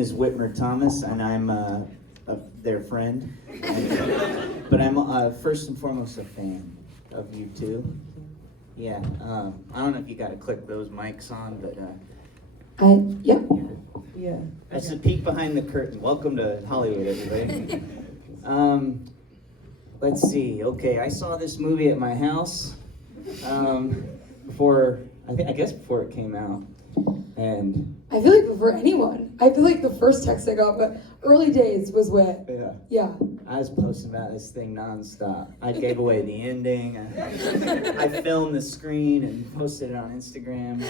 Is Whitmer Thomas, and I'm their friend. But I'm first and foremost a fan of you two. Yeah, I don't know if you got to click those mics on, but Yeah. that's a peek behind the curtain. Welcome to Hollywood, everybody. Let's see. Okay, I saw this movie at my house before it came out, and I feel like before anyone. I feel like the first text I got, but early days was when. Yeah. I was posting about this thing nonstop. I gave away the ending. I filmed the screen and posted it on Instagram.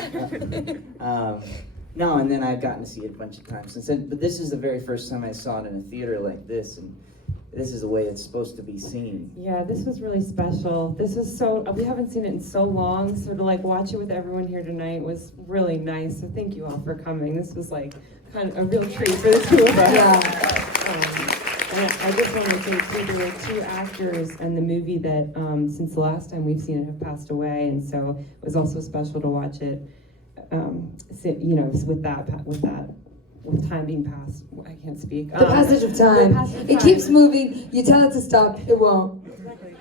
No, and then I've gotten to see it a bunch of times since then. But this is the very first time I saw it in a theater like this, and this is the way it's supposed to be seen. Yeah, this was really special. This was we haven't seen it in so long, so to watch it with everyone here tonight was really nice. So thank you all for coming. This was kind of a real treat for the two of us. Yeah. And I just want to say too, there were two actors in the movie that since the last time we've seen it have passed away, and so it was also special to watch it. With time being passed, I can't speak. The passage of time. It keeps moving. You tell it to stop, it won't. Exactly.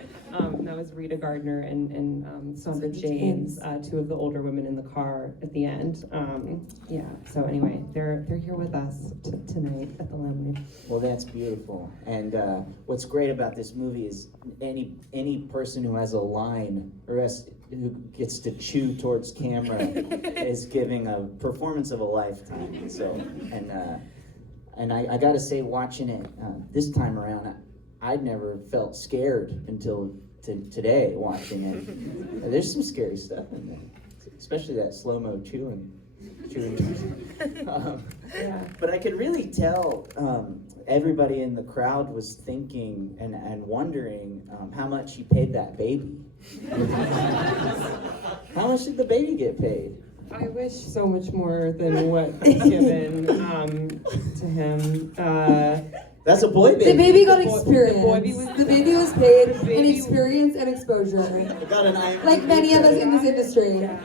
That was Rita Gardner and Sandra James, two of the older women in the car at the end. Yeah. So anyway, they're here with us tonight at the Laemmle. Well, that's beautiful. And what's great about this movie is any person who has a line who gets to chew towards camera is giving a performance of a lifetime. So, and I got to say, watching it this time around, I'd never felt scared until today watching it. There's some scary stuff in there, especially that slow-mo chewing. Yeah. But I could really tell everybody in the crowd was thinking and wondering how much he paid that baby. How much did the baby get paid? I wish so much more than what was given to him. That's a boy baby. The baby got experience. The baby was paid in experience and exposure. I got an IMDb. Like many of us in this industry. Yeah.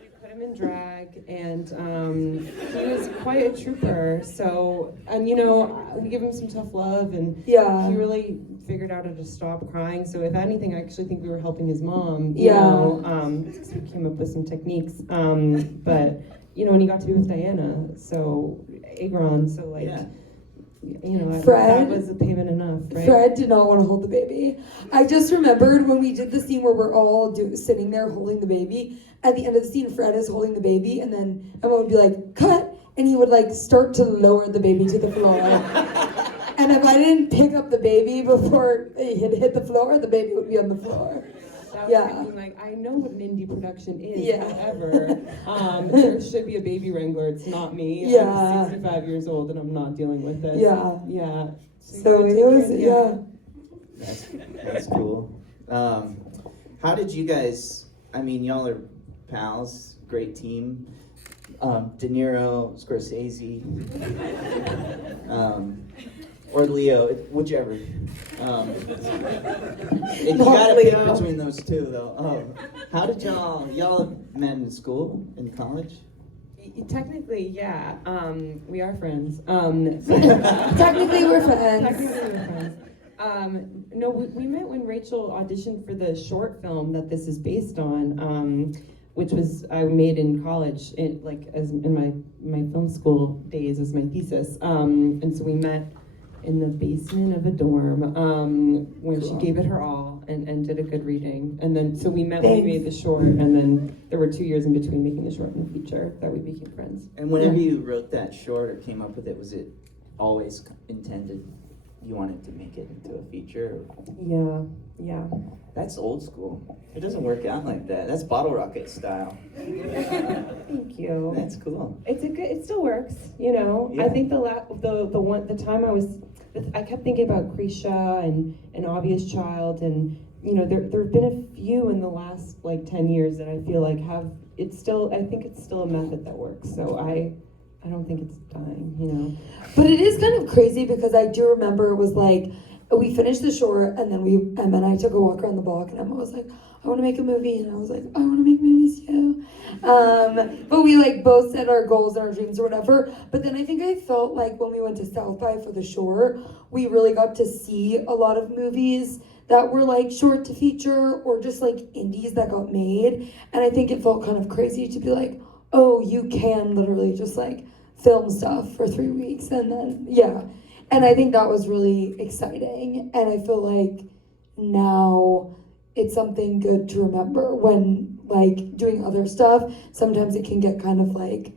We put him in drag, and he was quite a trooper. So, and we give him some tough love, and Yeah. he really figured out how to stop crying. So, if anything, I actually think we were helping his mom. Because we came up with some techniques. But and he got to be with Diana, so Agron. So Yeah. Fred, that was a payment enough, right? Fred did not want to hold the baby. I just remembered when we did the scene where we're all sitting there holding the baby. At the end of the scene, Fred is holding the baby, and then Emma would be like, "Cut!" and he would start to lower the baby to the floor. And if I didn't pick up the baby before it had hit the floor, the baby would be on the floor. I was thinking, I know what an indie production is. Yeah. However, there should be a baby wrangler. It's not me. Yeah. I'm 65 years old and I'm not dealing with this. Yeah. Yeah. So it was, yeah. That's cool. How did you guys? I mean, y'all are pals, great team. De Niro, Scorsese, or Leo, whichever. If you gotta pick between those two, though. How did y'all met in school, in college? Technically, yeah. We are friends. Technically, we're friends. Technically, we're friends. No, we met when Rachel auditioned for the short film that this is based on, which was I made in college, in my film school days as my thesis. And so we met in the basement of a dorm when she gave it her all and did a good reading. And then so we met when we made the short, and then there were 2 years in between making the short and the feature that we became friends. And whenever you wrote that short or came up with it, was it always intended you wanted to make it into a feature? Yeah. That's old school. It doesn't work out like that. That's Bottle Rocket style. Thank you. That's cool. It still works, Yeah. I think the time I kept thinking about Krisha and Obvious Child, and there have been a few in the last 10 years that I feel like I think it's still a method that works. So I don't think it's dying, But it is kind of crazy because I do remember it was we finished the short, and then Emma and I took a walk around the block, and Emma was like, I want to make a movie, and I was like, I want to make movies too. But we like both set our goals and our dreams or whatever. But then I think I felt like when we went to South by for the short, we really got to see a lot of movies that were like short to feature or just like indies that got made. And I think it felt kind of crazy to be like, oh, you can literally just like film stuff for 3 weeks and then, yeah. And I think that was really exciting. And I feel like now it's something good to remember when like doing other stuff. Sometimes it can get kind of like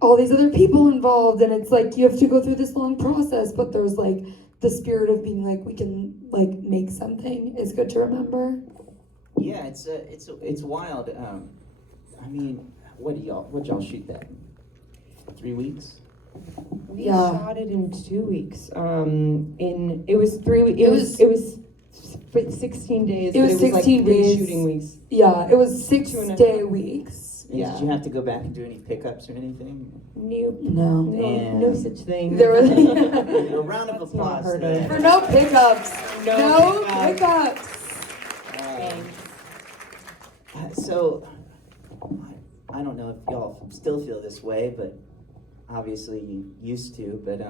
all these other people involved and it's like you have to go through this long process, but there's like the spirit of being like we can like make something is good to remember. Yeah, it's wild. I mean, what'd y'all shoot that? 3 weeks? We Yeah. shot it in 2 weeks. It was 3 weeks. It was 16 days. It was but 16 like 3 days. shooting weeks. Yeah, it was 6 2.5 day weeks. And Yeah. Did you have to go back and do any pickups or anything? Nope. No. No such thing. There was A round of That's not applause. heard there. of. for no pickups. No pickups. So, I don't know if y'all still feel this way, but obviously you used to, but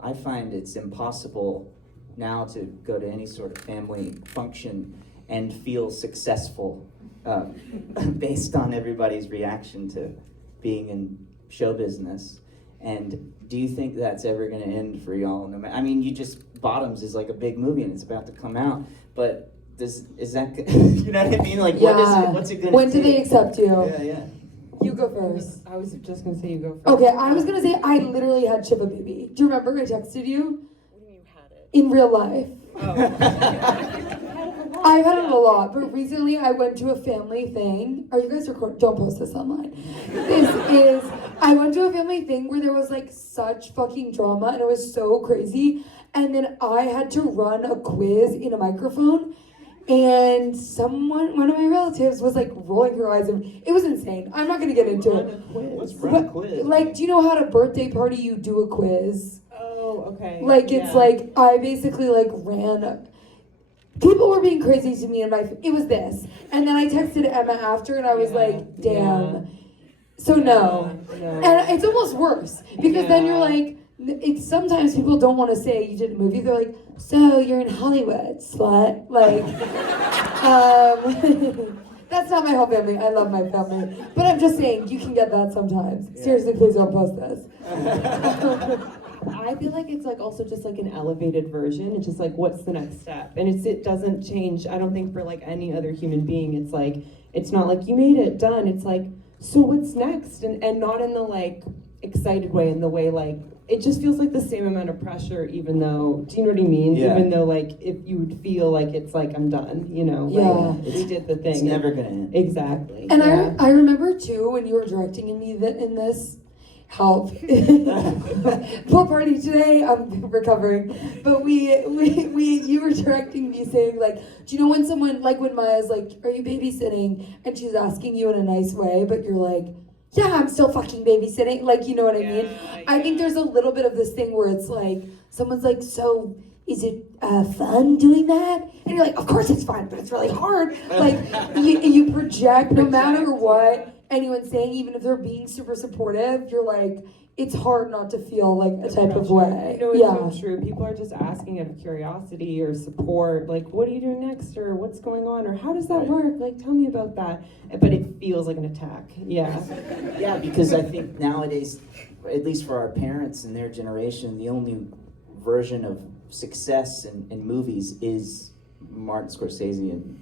I find it's impossible now to go to any sort of family function and feel successful based on everybody's reaction to being in show business. And do you think that's ever going to end for y'all? I mean, Bottoms is like a big movie and it's about to come out, but is that you know what I mean? Like, Yeah. what's it going to When do they accept you? Yeah. You go first. I was just gonna say you go first. Okay, I was gonna say I literally had Shiva Baby. Do you remember I texted you? What do you mean you had it? In real life. Oh. I've had it a lot, but recently I went to a family thing. Are you guys recording? Don't post this online. I went to a family thing where there was like such fucking drama and it was so crazy. And then I had to run a quiz in a microphone. And one of my relatives was like rolling her eyes and it was insane. I'm not gonna get into it. What's run a quiz? Like, do you know how at a birthday party you do a quiz? Oh, okay. Like, it's like, I basically like ran. People were being crazy to me and it was this. And then I texted Emma after and I was like, damn. Yeah. So no. No. And it's almost worse because then you're Yeah. like, it's sometimes people don't want to say you did a movie. They're like, so you're in Hollywood, slut. Like, that's not my whole family. I love my family. But I'm just saying, you can get that sometimes. Yeah. Seriously, please don't post this. I feel like it's like also just like an elevated version. It's just like what's the next step, and it doesn't change. I don't think for like any other human being, it's like it's not like you made it done. It's like so what's next, and not in the like excited way, in the way like it just feels like the same amount of pressure, even though do you know what I mean? Yeah. Even though like if you would feel like it's like I'm done, you know? Yeah. Like, we did the thing. It's never gonna end. Exactly. And yeah. I remember too when you were directing in this help pool party today. I'm recovering, but you were directing me saying like, do you know when someone like when Maya's like, are you babysitting? And she's asking you in a nice way, but you're like, yeah, I'm still fucking babysitting. Like, you know what I mean? I think there's a little bit of this thing where it's like someone's like, so is it fun doing that? And you're like, of course it's fun, but it's really hard. Like you project no matter what anyone's saying, even if they're being super supportive, you're like, it's hard not to feel like a type of way. No, it's Yeah. so true. People are just asking out of curiosity or support, like, what are you doing next, or what's going on, or how does that work? Like, tell me about that. But it feels like an attack. Yeah. Yeah, because I think nowadays, at least for our parents and their generation, the only version of success in movies is Martin Scorsese and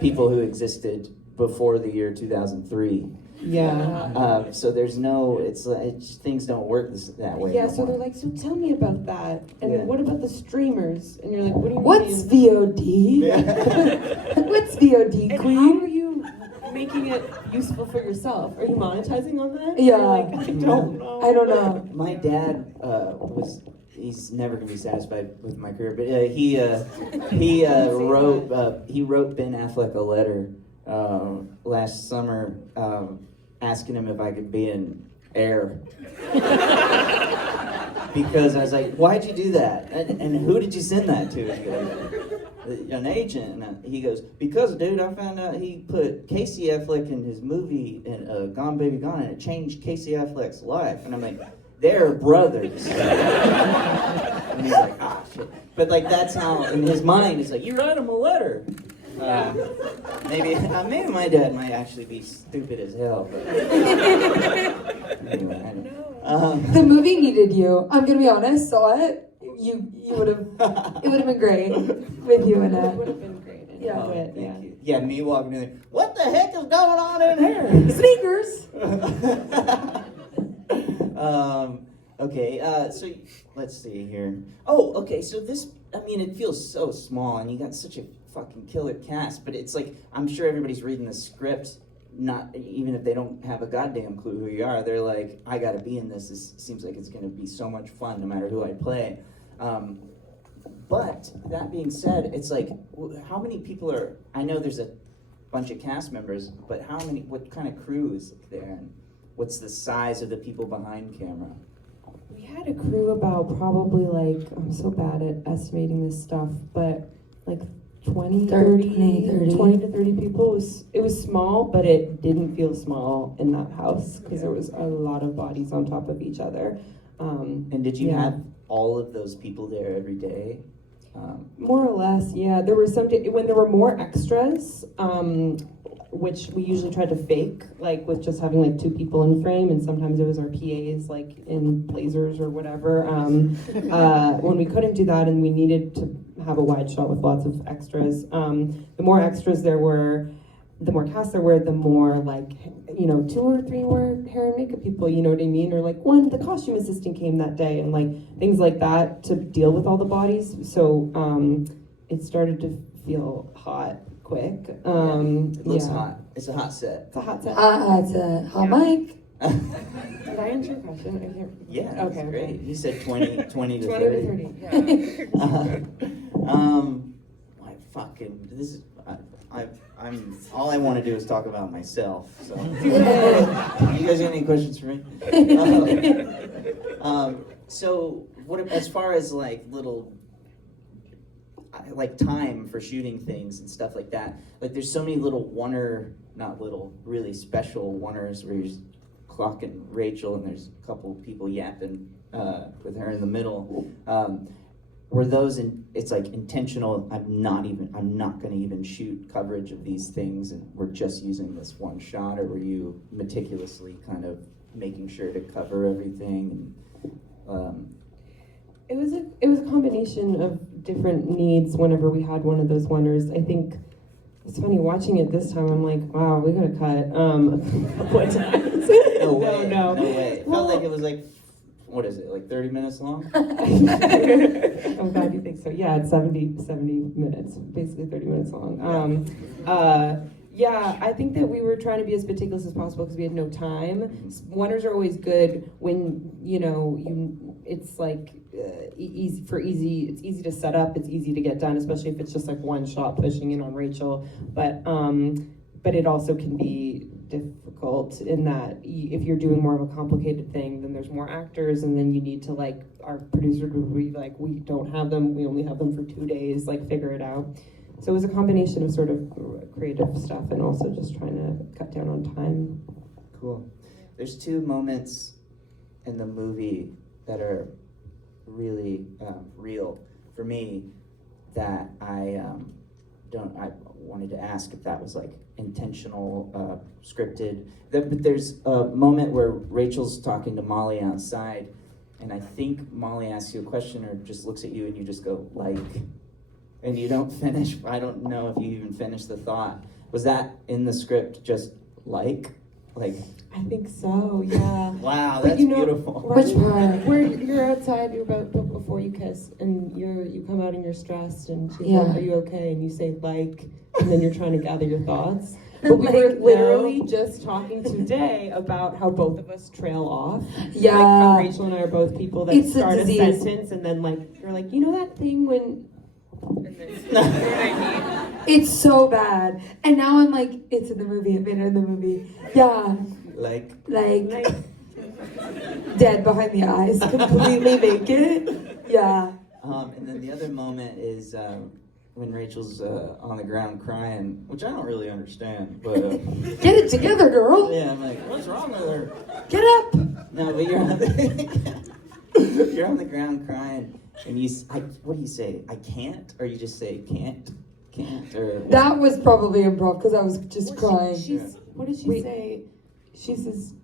people who existed before the year 2003. Yeah. So there's no, things don't work that way. Yeah, no so more. they're like, so tell me about that. And Yeah. what about the streamers? And you're like, what do you What's mean? VOD? What's VOD, And queen? how are you making it useful for yourself? Are you monetizing on that? Yeah. You're like, I don't know. I don't know. My dad he's never gonna be satisfied with my career, but he wrote Ben Affleck a letter last summer asking him if I could be in Air. because I was like, why'd you do that? And who did you send that to? He goes, an agent. And he goes, because, dude, I found out he put Casey Affleck in his movie, Gone Baby Gone, and it changed Casey Affleck's life. And I'm like, they're brothers. And he's like, ah, shit. But like, that's how, in his mind, he's like, you write him a letter. Maybe my dad might actually be stupid as hell. But anyway, I don't know. The movie needed you. I'm gonna be honest. Saw it. You would have. It would have been great with you in It it. would have been great. Yeah. Thank you. Yeah, me walking in there. What the heck is going on in here? Sneakers. Okay, so let's see here. Oh, okay, so this, I mean, it feels so small, and you got such a fucking killer cast, but it's like, I'm sure everybody's reading the script, not, even if they don't have a goddamn clue who you are, they're like, I gotta be in this. This seems like it's gonna be so much fun, no matter who I play. But, that being said, it's like, how many people are, I know there's a bunch of cast members, but what kind of crew is there, and what's the size of the people behind camera? We had a crew about probably like, I'm so bad at estimating this stuff, but like 20 to 30 people. It was small, but it didn't feel small in that house because there was a lot of bodies on top of each other. And did you have all of those people there every day? More or less, yeah. There were some when there were more extras, which we usually tried to fake, like with just having like 2 people in frame, and sometimes it was our PAs like in blazers or whatever. When we couldn't do that and we needed to have a wide shot with lots of extras, the more extras there were, the more cast there were, the more like, 2 or 3 more hair and makeup people, you know what I mean? Or like the costume assistant came that day, and like things like that to deal with all the bodies. So it started to feel hot quick. It looks hot. It's a hot set. It's a hot set. It's a hot mic. Did I answer your question? I can't. Yeah, that's Okay, great. okay. You said 20 to 20 to 30. 30. Yeah. My fucking, this is, I'm, all I want to do is talk about myself, so. You guys got any questions for me? So, what, as far as like like time for shooting things and stuff like that, like there's so many little really special oneers where you're just clocking Rachel and there's a couple people yapping with her in the middle. Were those it's like intentional, I'm not gonna even shoot coverage of these things and we're just using this one shot, or were you meticulously kind of making sure to cover everything? And, It was a combination of different needs whenever we had one of those wonders. I think it's funny watching it this time. I'm like, wow, we gotta cut a couple of times. No way. No It felt like it was like, what is it, like 30 minutes long? I'm glad you think so. Yeah, it's 70 minutes, basically 30 minutes long. Yeah, I think that we were trying to be as meticulous as possible because we had no time. Mm-hmm. Wonders are always good when it's like it's easy to set up, it's easy to get done, especially if it's just like one shot pushing in on Rachel. But it also can be difficult in that if you're doing more of a complicated thing, then there's more actors, and then you need to like, our producer would be like, we don't have them, we only have them for 2 days, like figure it out. So it was a combination of sort of creative stuff and also just trying to cut down on time. Cool. There's 2 moments in the movie that are really real for me that I wanted to ask if that was like intentional, scripted. But there's a moment where Rachel's talking to Molly outside, and I think Molly asks you a question or just looks at you and you just go, like, and you don't finish. I don't know if you even finished the thought. Was that in the script, just like? I think so, yeah. Wow, But that's beautiful. Which part? Where you're outside, you're about before you kiss, and you come out and you're stressed, and she's Yeah. like, "Are you okay?" And you say like, and then you're trying to gather your thoughts. But we Like, were no. literally just talking today about how both of us trail off. Yeah. Like how Rachel and I are both people that It's a start a disease. sentence and then like you're like, you know that thing when. And then, you know what I mean? It's so bad. And now I'm like, it's in the movie, I've been in the movie. Yeah. Like, Like, Dead behind the eyes, completely naked. Yeah. And then the other moment is when Rachel's on the ground crying, which I don't really understand, but Get it together, girl. yeah, I'm like, what's wrong with her? Get up. No, but you're on the you're on the ground crying, and what do you say? I can't, or you just say can't, or That was probably improv because I was just crying. What did she Wait. say? She says,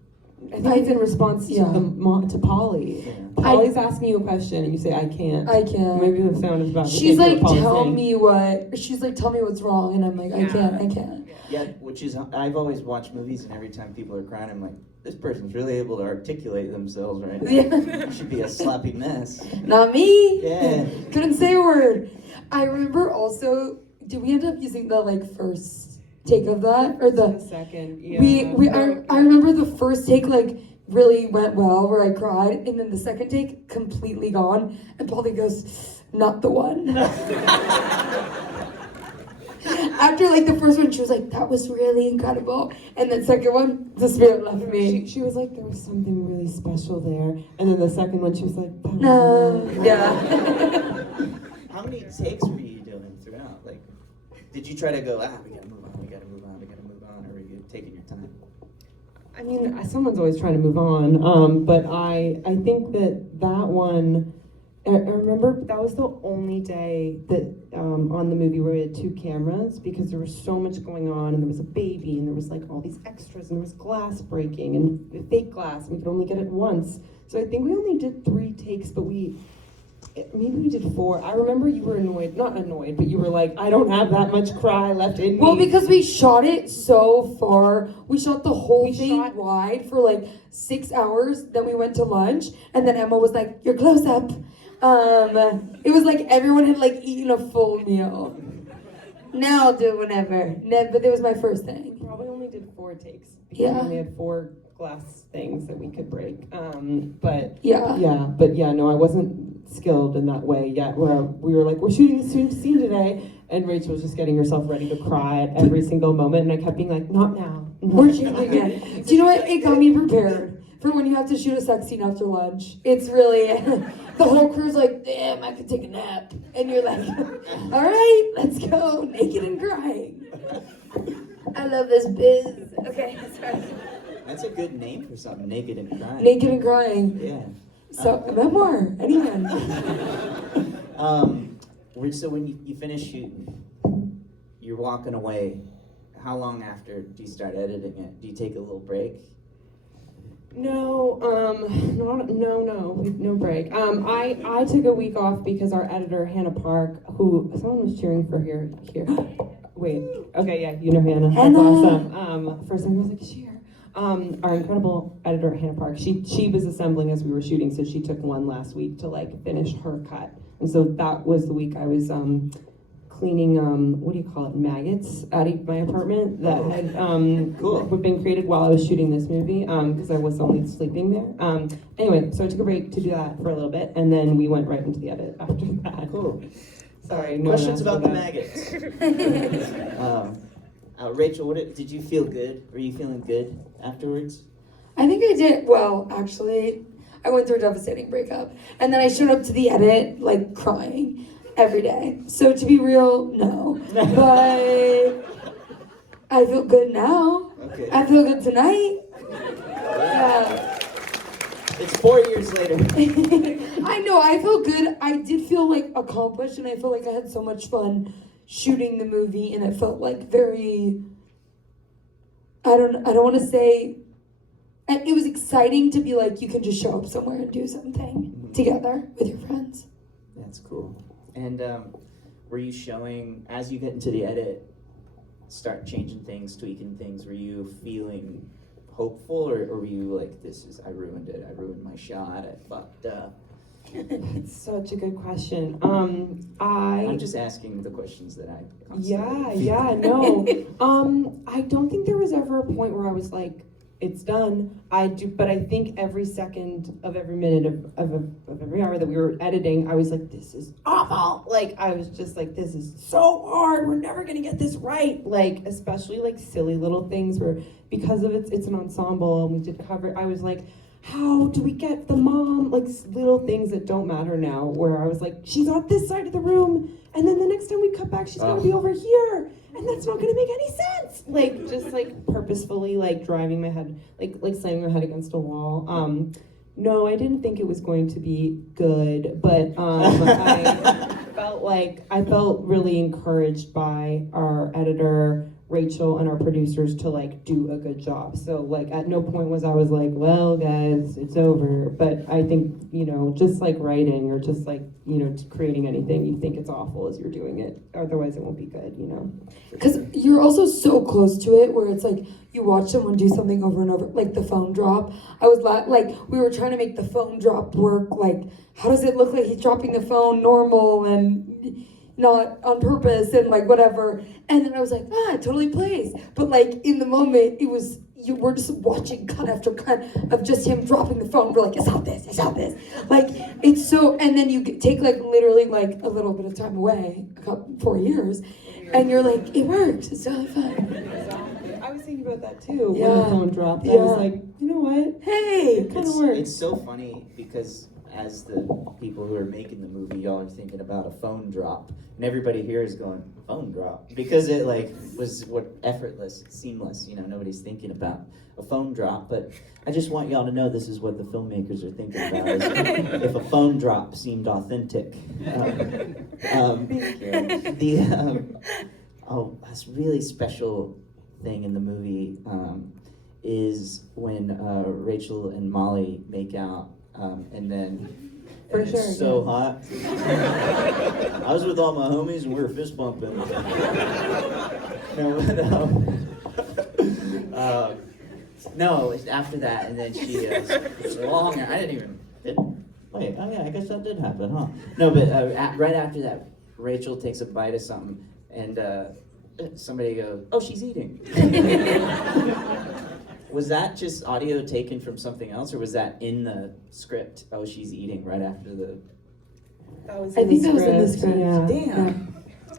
I think it's in response to Yeah. to Polly. Yeah. Polly's asking you a question and you say, I can't. I can't. Maybe the sound is about to She's take like, what Polly's tell saying. me what. She's like, tell me what's wrong, and I'm like, I can't. yeah, which is I've always watched movies, and every time people are crying, I'm like, this person's really able to articulate themselves right now. Yeah. It should be a sloppy mess. Not me. Yeah. Couldn't say a word. I remember also. Did we end up using the like first take of that or The the? second, yeah. I remember the first take like really went well where I cried, and then the second take completely gone, and Polly goes, not the one. After like the first one, she was like, that was really incredible, and then second one, the spirit left me. She was like, there was something really special there. And then the second one, she was like, that was No, really- yeah. How many takes were you doing throughout? Like, did you try to go, we gotta move on, or were you taking your time? I mean, someone's always trying to move on, but I think that one, I remember that was the only day that on the movie where we had 2 cameras because there was so much going on, and there was a baby, and there was like all these extras, and there was glass breaking and fake glass, and we could only get it once. So I think we only did 3 takes, but maybe we did 4. I remember you were not annoyed, but you were like, I don't have that much cry left in me. Well, because we shot it so far, we shot the whole We thing shot- wide for like 6 hours. Then we went to lunch, and then Emma was like, "Your close up." It was like everyone had like eaten a full meal. Now I'll do it whenever. But it was my first thing. Probably only did 4 takes because Yeah. we only had 4 glass things that we could break. But Yeah. no, I wasn't skilled in that way yet. Where we were like, we're shooting this scene today, and Rachel was just getting herself ready to cry at every single moment, and I kept being like, not now. We're shooting it. Do you know what? It got me prepared for when you have to shoot a sex scene after lunch. It's really the whole crew's like, damn, I could take a nap, and you're like, all right, let's go, naked and crying. I love this biz. Okay, sorry. That's a good name for something, naked and crying. Naked and crying. Yeah. So a memoir, anyone? So when you finish shooting, you're walking away. How long after do you start editing it? Do you take a little break? No, no break. I took a week off because our editor Hannah Park, who someone was cheering for here. Wait, okay, yeah, you know Hannah. That's Hannah. awesome. First time I was like, is she here? Our incredible editor Hannah Park. She was assembling as we were shooting, so she took one last week to like finish her cut, and so that was the week I was cleaning what do you call it, maggots out of my apartment that had Cool. been created while I was shooting this movie because I was only sleeping there. Anyway, so I took a break to do that for a little bit, and then we went right into the edit after that. Cool. Sorry, no one Questions asked about for the that. maggots. Rachel, did you feel good? Were you feeling good afterwards? I think I did. Well, actually, I went through a devastating breakup, and then I showed up to the edit like crying every day. So to be real, no. But I feel good now. Okay. I feel good tonight. Yeah. It's 4 years later. I know, I feel good. I did feel like accomplished, and I feel like I had so much fun shooting the movie, and it felt like very, I don't want to say, it was exciting to be like, you can just show up somewhere and do something together with your friends. That's cool. And were you showing, as you get into the edit, start changing things, tweaking things, were you feeling hopeful, or were you like, I ruined it, I ruined my shot, I fucked up? It's such a good question. I'm just asking the questions that I constantly no. I don't think there was ever a point where I was like, it's done. But I think every second of every minute of every hour that we were editing, I was like, this is awful. Like, I was just like, this is so hard. We're never gonna get this right. Like, especially like silly little things where, because of it's an ensemble and we did cover, I was like, how do we get the mom? Like little things that don't matter now, where I was like, she's on this side of the room, and then the next time we cut back, she's gonna be over here, and that's not gonna make any sense. Like just like purposefully like driving my head, like slamming my head against a wall. No, I didn't think it was going to be good, but I felt really encouraged by our editor, Rachel, and our producers to like do a good job. So like at no point was I was like, well guys, it's over. But I think, you know, just like writing or just like, you know, creating anything, you think it's awful as you're doing it. Otherwise it won't be good, you know. Because you're also so close to it where it's like you watch someone do something over and over, like the phone drop. I was like, we were trying to make the phone drop work. Like, how does it look like he's dropping the phone normal and not on purpose and like whatever. And then I was like, it totally plays. But like in the moment, it was, you were just watching cut after cut of just him dropping the phone. We're like, it's not this, it's not this. Like, it's so, and then you take like literally like a little bit of time away, 4 years, and you're like, it works, it's totally fun. I was thinking about that too when the phone dropped. I was like, you know what? Hey, it kind of works. It's so funny because as the people who are making the movie, y'all are thinking about a phone drop, and everybody here is going, phone drop, because it like was effortless, seamless. You know, nobody's thinking about a phone drop. But I just want y'all to know this is what the filmmakers are thinking about. Is if a phone drop seemed authentic. This really special thing in the movie is when Rachel and Molly make out. And then For it's sure, so hot. I was with all my homies and we were fist bumping. No, it's after that, and then she was long hair. I wait, oh yeah, I guess that did happen, huh? No, but right after that, Rachel takes a bite of something, and somebody goes, oh, she's eating. Was that just audio taken from something else, or was that in the script? Oh, she's eating right after the... I think that was in the script. Yeah. Damn.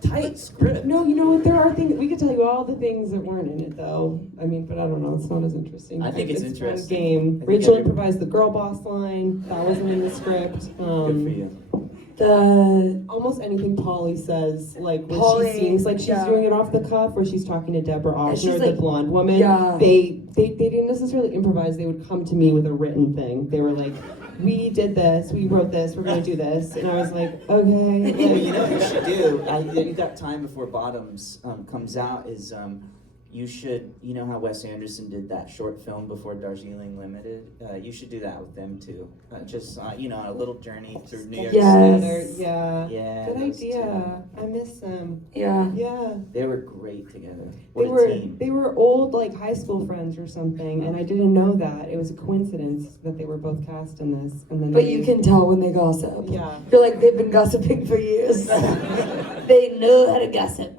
Tight script. No, you know what? There are things, we could tell you all the things that weren't in it though. I mean, but I don't know, it's not as interesting. I think it's a fun interesting. game. Rachel improvised the girl boss line. That wasn't in the script. Good for you. Almost anything Polly says, like when Polly, she seems like she's doing it off the cuff, or she's talking to Deborah Osner, like, the blonde woman. Yeah. They didn't necessarily improvise. They would come to me with a written thing. They were like, we did this, we wrote this, we're gonna do this, and I was like, okay. Well, you know what you should do? You got time before Bottoms comes out. Is you should, you know how Wes Anderson did that short film before Darjeeling Limited? You should do that with them too. Just you know, a little journey through New York Yes. City. Yeah. Yeah. Good those idea. I miss them. Yeah. Yeah. They were great together. They What a team. were old like high school friends or something, and I didn't know that. It was a coincidence that they were both cast in this, and then But you can tell when they gossip. Yeah. You're like, they've been gossiping for years. They know how to gossip.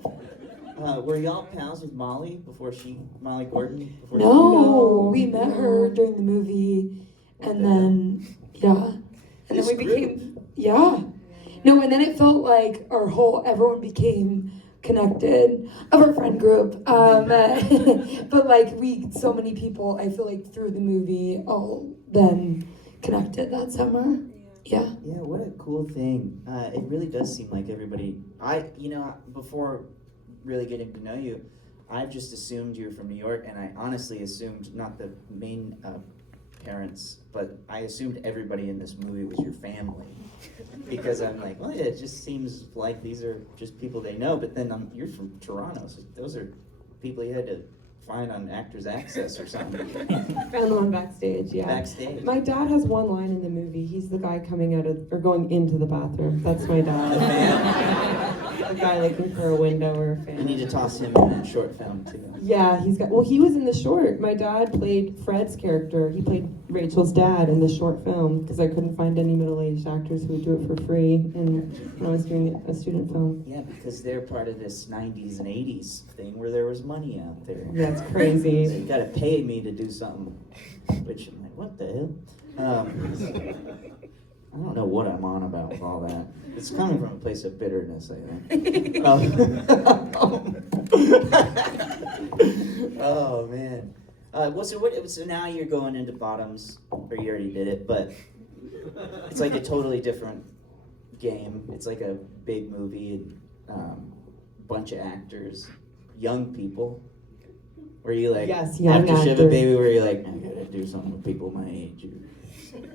Were y'all pals with Molly Molly Gordon? Before No, we met her during the movie, and then and then we became No, and then it felt like everyone became connected of our friend group. But like so many people, I feel like through the movie, all then connected that summer. Yeah. Yeah, what a cool thing. It really does seem like everybody. Before really getting to know you, I've just assumed you're from New York, and I honestly assumed not the main parents, but I assumed everybody in this movie was your family, because I'm like, well, yeah, it just seems like these are just people they know. But then you're from Toronto, so those are people you had to find on Actors Access or something. Found them on Backstage, yeah. Backstage. My dad has one line in the movie. He's the guy coming out of, or going into the bathroom. That's my dad. A guy looking for a window or a fan. You need to toss him in that short film too. Yeah, he was in the short. My dad played Fred's character. He played Rachel's dad in the short film, because I couldn't find any middle-aged actors who would do it for free when I was doing a student film. Yeah, because they're part of this 90s and 80s thing where there was money out there. That's crazy. So you gotta pay me to do something, which I'm like, what the hell? I don't know what I'm on about with all that. It's coming from a place of bitterness, I think. Oh man. So now you're going into bottoms, or you already did it, but it's like a totally different game. It's like a big movie, bunch of actors, young people. Were you like, Yes, young after Shiva actors. Baby, were you like, I gotta do something with people my age?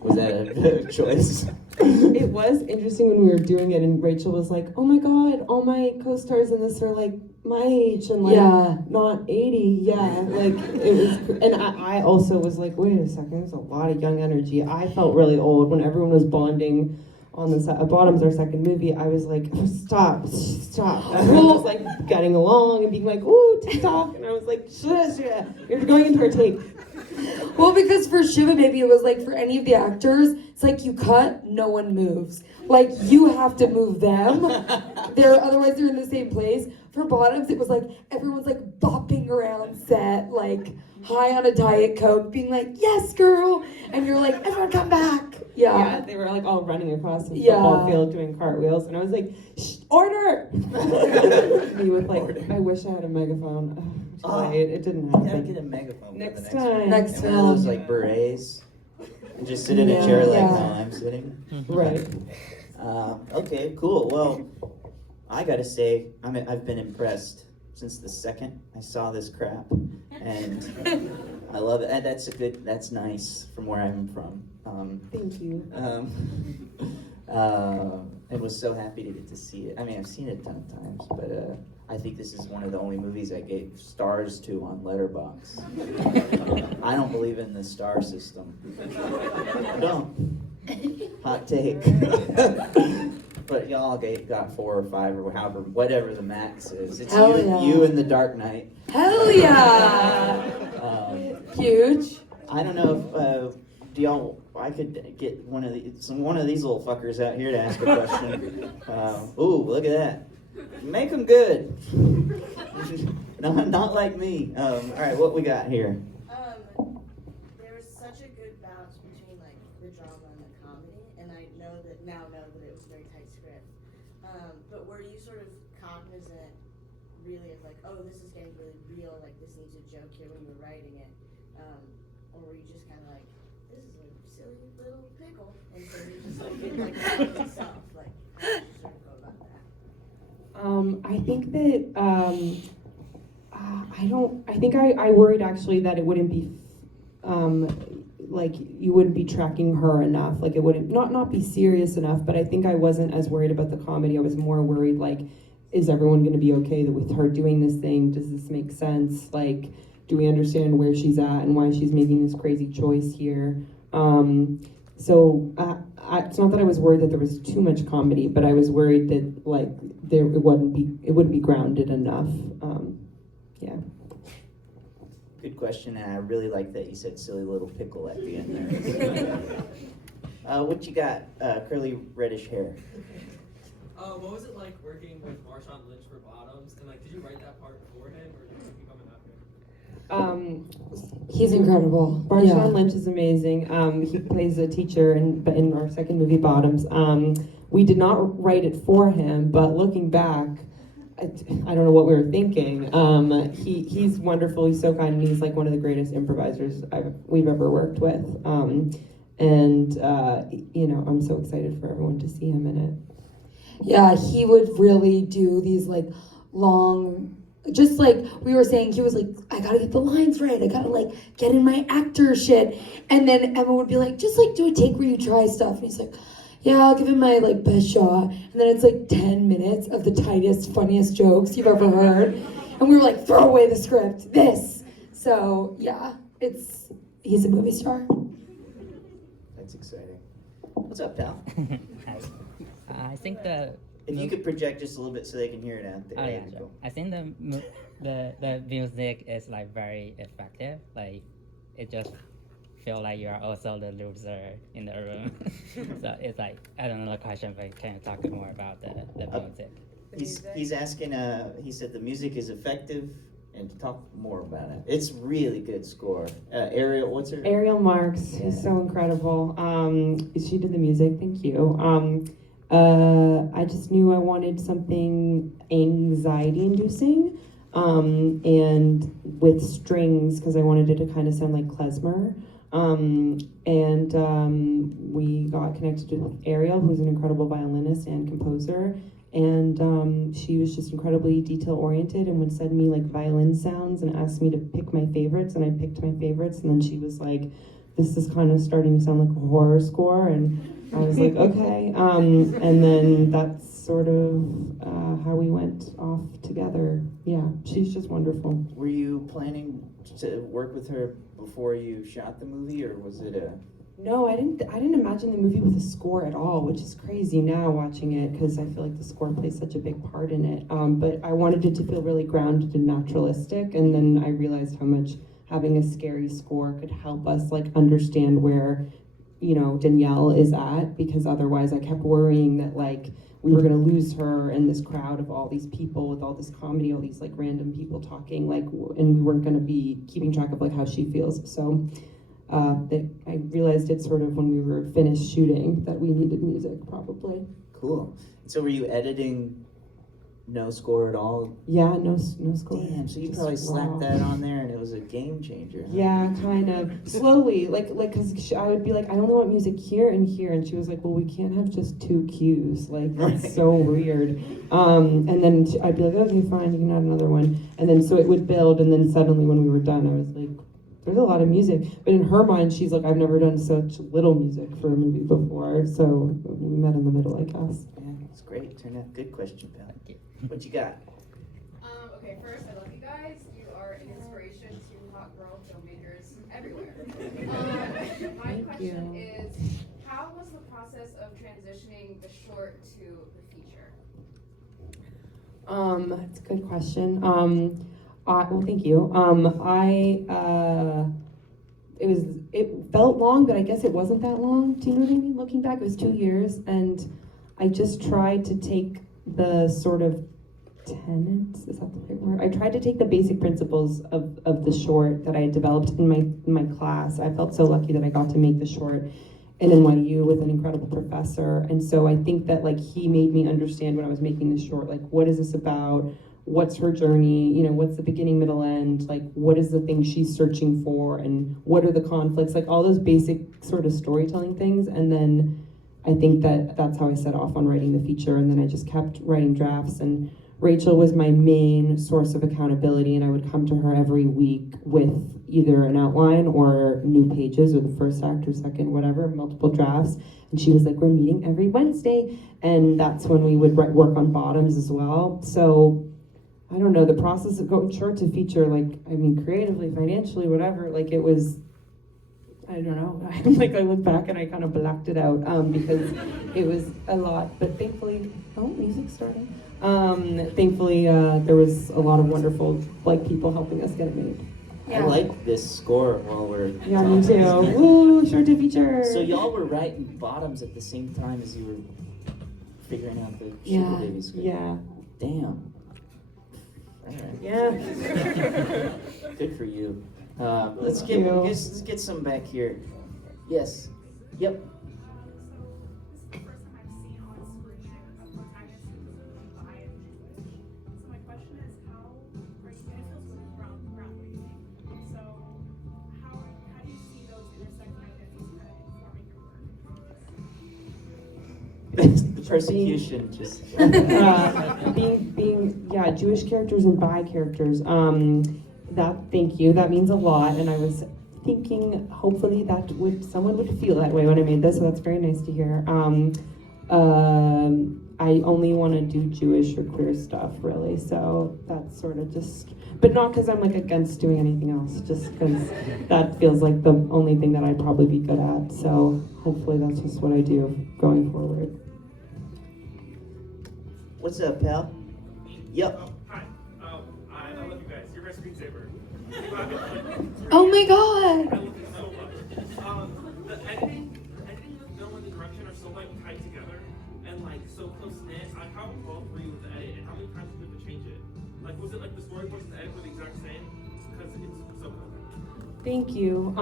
Was that a choice? It was interesting when we were doing it, and Rachel was like, "Oh my God, all my co-stars in this are like my age and like Yeah. not 80." Yeah, like it was, and I also was like, "Wait a second, there's a lot of young energy." I felt really old when everyone was bonding on the set. Bottom's our second movie. I was like, "Stop!" Everyone was like getting along and being like, "Ooh, TikTok," and I was like, "Shush, you're going into our take." Well, because for Shiva Baby, it was like for any of the actors, it's like you cut, no one moves. Like you have to move them. Otherwise they're in the same place. For Bottoms, it was like everyone's like bopping around set, like high on a Diet Coke, being like, "Yes, girl," and you're like, "Everyone come back." Yeah, they were like all running across the Yeah. football field doing cartwheels, and I was like, "Shh, order!" Me with like, I wish I had a megaphone. Oh, it didn't You gotta happen. get a megaphone for Next the time. Next And one of those film. like berets. And just sit in a chair like Yeah. how I'm sitting. Right. Okay, cool. Well, I gotta say, I've been impressed since the second I saw this crap, and I love it. And that's nice from where I'm from. Thank you. I was so happy to get to see it. I mean, I've seen it a ton of times, but I think this is one of the only movies I gave stars to on Letterboxd. I don't believe in the star system. I don't. Hot take. But y'all got 4 or 5 or however, whatever the max is. It's Hell yeah. you and the Dark Knight. Hell yeah! Huge. I don't know if do y'all. I could get one of these little fuckers out here to ask a question. Ooh, look at that. Make them good. No, not like me. All right, what we got here? There was such a good balance between like the drama and the comedy, and I know that it was a very tight script. But were you sort of cognizant, really, of like, oh, this is getting really real, like this needs a joke here when you were writing it, or were you just kind of like, this is a silly little pickle, and so you just like did like the itself, like how did you sort of go about that? I think that I worried actually that it wouldn't be like you wouldn't be tracking her enough, like it wouldn't not be serious enough. But I think I wasn't as worried about the comedy. I was more worried like, is everyone going to be okay with her doing this thing? Does this make sense? Like, do we understand where she's at and why she's making this crazy choice here? So it's not that I was worried that there was too much comedy, but I was worried that like it wouldn't be grounded enough. Yeah. Good question, and I really like that you said silly little pickle at the end there. What you got? Curly reddish hair. What was it like working with Marshawn Lynch for Bottoms? And like, did you write that part for him, or did he come in after? He's incredible. Marshawn Lynch is amazing. He plays a teacher in our second movie, Bottoms. We did not write it for him, but looking back, I don't know what we were thinking. He's wonderful. He's so kind, and he's like one of the greatest improvisers we've ever worked with. I'm so excited for everyone to see him in it. Yeah, he would really do these like long, just like we were saying, he was like, I gotta get the lines right, I gotta like get in my actor shit. And then Emma would be like, just like do a take where you try stuff. And he's like, yeah, I'll give him my like best shot. And then it's like 10 minutes of the tightest, funniest jokes you've ever heard. And we were like, throw away the script, this. So yeah, he's a movie star. That's exciting. What's up, pal? I think the If you could project just a little bit so they can hear it out there. oh There yeah, you sure. go. I think the music is like very effective. Like it just feel like you are also the loser in the room. So it's like I don't know the question, but can you talk more about the music? He's asking. He said the music is effective, and to talk more about it. It's really good score. Ariel, what's her? Ariel Marks is so incredible. She did the music. Thank you. I just knew I wanted something anxiety-inducing, and with strings because I wanted it to kind of sound like klezmer. We got connected with Ariel, who's an incredible violinist and composer. And she was just incredibly detail-oriented and would send me like violin sounds and ask me to pick my favorites, and I picked my favorites, and then she was like, this is kind of starting to sound like a horror score, and I was like, okay. And then that's sort of how we went off together. Yeah, she's just wonderful. Were you planning to work with her before you shot the movie, or was it a... No, I didn't imagine the movie with a score at all, which is crazy now watching it because I feel like the score plays such a big part in it. But I wanted it to feel really grounded and naturalistic, and then I realized how much having a scary score could help us like understand where, you know, Danielle is at, because otherwise I kept worrying that like we were gonna lose her in this crowd of all these people with all this comedy, all these like random people talking, like, and we weren't gonna be keeping track of like how she feels. So. I realized it sort of when we were finished shooting that we needed music, probably. Cool. So were you editing no score at all? Yeah, no score. Damn, so you Just probably slapped raw. that on there and it was a game changer. Huh? Yeah, kind of. Slowly, like, cause I would be like, I only want music here and here, and she was like, well, we can't have just 2 cues. Like, that's Right. so weird. And then I'd be like, okay, fine, you can add another one. And then so it would build, and then suddenly when we were done, I was like, there's a lot of music. But in her mind, she's like, I've never done such little music for a movie before. So we met in the middle, I guess. Yeah, it's great. Turned out good question, pal. What you got? Okay, first, I love you guys. You are an inspiration to hot girl filmmakers everywhere. My question is, how was the process of transitioning the short to the feature? That's a good question. Well, thank you. It felt long, but I guess it wasn't that long. Do you know what I mean? Looking back, it was 2 years, and I just tried to take the sort of tenets, is that the right word? I tried to take the basic principles of the short that I had developed in my class. I felt so lucky that I got to make the short in NYU with an incredible professor, and so I think that like he made me understand when I was making the short, like what is this about? What's her journey, you know, what's the beginning, middle, end, like what is the thing she's searching for, and what are the conflicts, like all those basic sort of storytelling things. And then I think that's how I set off on writing the feature, and then I just kept writing drafts, and Rachel was my main source of accountability, and I would come to her every week with either an outline or new pages, or the first act or second, whatever, multiple drafts. And she was like, we're meeting every Wednesday, and that's when we would work on bottoms as well. So I don't know, the process of going short to feature, like, I mean, creatively, financially, whatever, like it was, I don't know, I look back and I kind of blacked it out because it was a lot, but thankfully, music's starting. Thankfully, there was a lot of wonderful, like, people helping us get it made. I like this score while we're Yeah, me talking. too. Woo, short to feature. So y'all were writing bottoms at the same time as you were figuring out the Shiva Baby script. Yeah. Damn. All right. Yeah. Good for you. Let's Thank you. let's get some back here. Yes. Yep. This is the first time I've seen on screen a protagonist who's bi and Jewish. So my question is, how are you, and it feels really groundbreaking. So how do you see those intersecting identities kind of informing your work? The persecution just. being Jewish characters and bi characters. Thank you. That means a lot, and I was thinking hopefully someone would feel that way when I made this. So that's very nice to hear. I only want to do Jewish or queer stuff, really. So that's sort of just, but not because I'm like against doing anything else, just because that feels like the only thing that I'd probably be good at. So hopefully that's just what I do going forward. What's up, pal? Yep. Hi. I love you guys. You're my screensaver. Oh my I god! love you so much. The editing, the film and the direction are so like tied together and like so close knit. How involved were you with the edit, and how many times did you have to change it? Like, was it like the storyboards and the edit were the exact same? Because it's so cool. Thank you.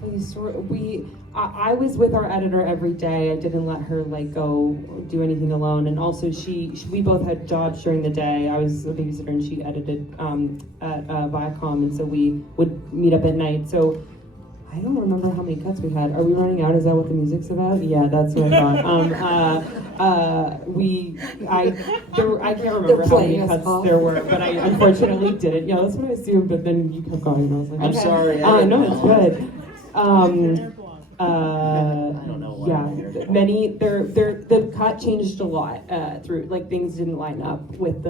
For the story, I was with our editor every day. I didn't let her like go do anything alone. And also, we both had jobs during the day. I was a babysitter and she edited at Viacom, and so we would meet up at night. So I don't remember how many cuts we had. Are we running out? Is that what the music's about? Yeah, that's what I thought. I can't remember how many cuts there were, but I unfortunately didn't. Yeah, that's what I assumed. But then you kept going, and I was like, I'm okay. sorry. I didn't No, know. it's good. I don't know why I'm here. Many the cut changed a lot through, like, things didn't line up with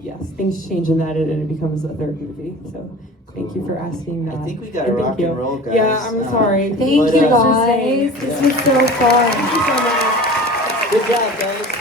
yes, things change in that and it becomes a third movie. So thank you for asking that. I think we got to And thank rock you. and roll, guys. Yeah, I'm sorry. Thank But, you uh, guys. This was so fun. Thank you so much. Good job, guys.